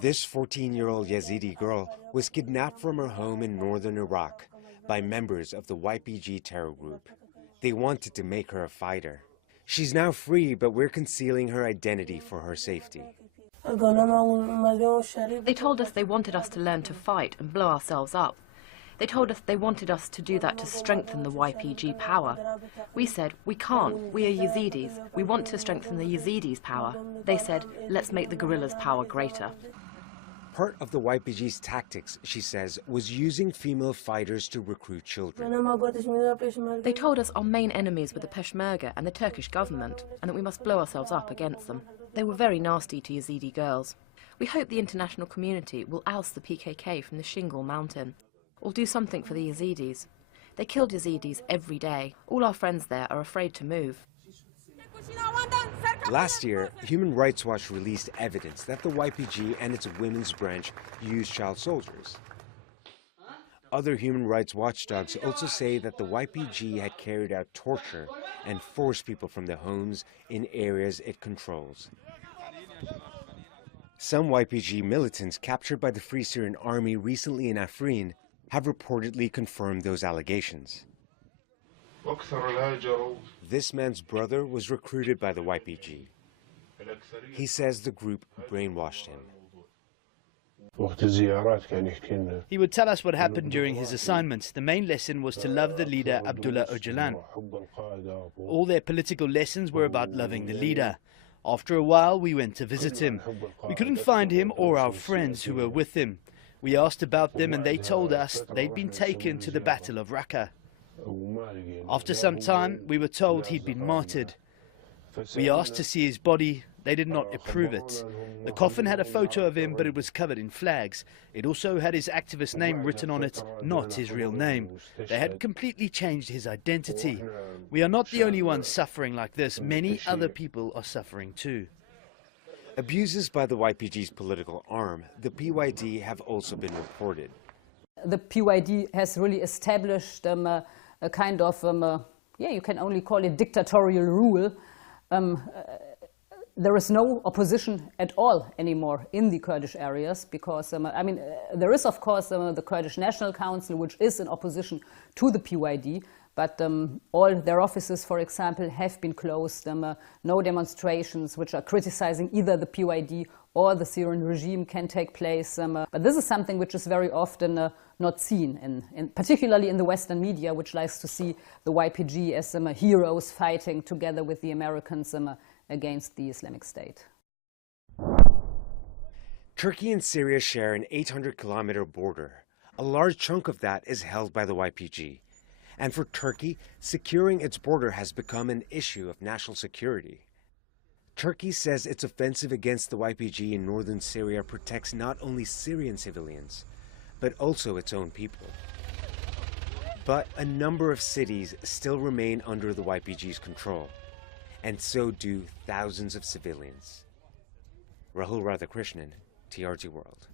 This 14-year-old Yezidi girl was kidnapped from her home in northern Iraq by members of the YPG terror group. They wanted to make her a fighter. She's now free, but we're concealing her identity for her safety. They told us they wanted us to learn to fight and blow ourselves up. They told us they wanted us to do that to strengthen the YPG power. We said, we can't, we are Yezidis. We want to strengthen the Yezidis' power. They said, let's make the guerrillas' power greater. Part of the YPG's tactics, she says, was using female fighters to recruit children. They told us our main enemies were the Peshmerga and the Turkish government, and that we must blow ourselves up against them. They were very nasty to Yezidi girls. We hope the international community will oust the PKK from the Shingle mountain, or do something for the Yezidis. They killed Yezidis every day. All our friends there are afraid to move. Last year, Human Rights Watch released evidence that the YPG and its women's branch used child soldiers. Other human rights watchdogs also say that the YPG had carried out torture and forced people from their homes in areas it controls. Some YPG militants captured by the Free Syrian Army recently in Afrin have reportedly confirmed those allegations. This man's brother was recruited by the YPG. He says the group brainwashed him. He would tell us what happened during his assignments. The main lesson was to love the leader, Abdullah Öcalan. All their political lessons were about loving the leader. After a while, we went to visit him. We couldn't find him or our friends who were with him. We asked about them and they told us they'd been taken to the Battle of Raqqa. After some time, we were told he'd been martyred. We asked to see his body. They did not approve it. The coffin had a photo of him, but it was covered in flags. It also had his activist name written on it, not his real name. They had completely changed his identity. We are not the only ones suffering like this. Many other people are suffering too. Abuses by the YPG's political arm, the PYD, have also been reported. The PYD has really established a kind of, you can only call it dictatorial rule. There is no opposition at all anymore in the Kurdish areas because, there is of course the Kurdish National Council, which is in opposition to the PYD, but all their offices, for example, have been closed. No demonstrations which are criticizing either the PYD or the Syrian regime can take place. But this is something which is very often not seen, particularly in the Western media, which likes to see the YPG as heroes fighting together with the Americans against the Islamic State. Turkey and Syria share an 800-kilometer border. A large chunk of that is held by the YPG. And for Turkey, securing its border has become an issue of national security. Turkey says its offensive against the YPG in northern Syria protects not only Syrian civilians, but also its own people. But a number of cities still remain under the YPG's control, and so do thousands of civilians. Rahul Radhakrishnan, TRT World.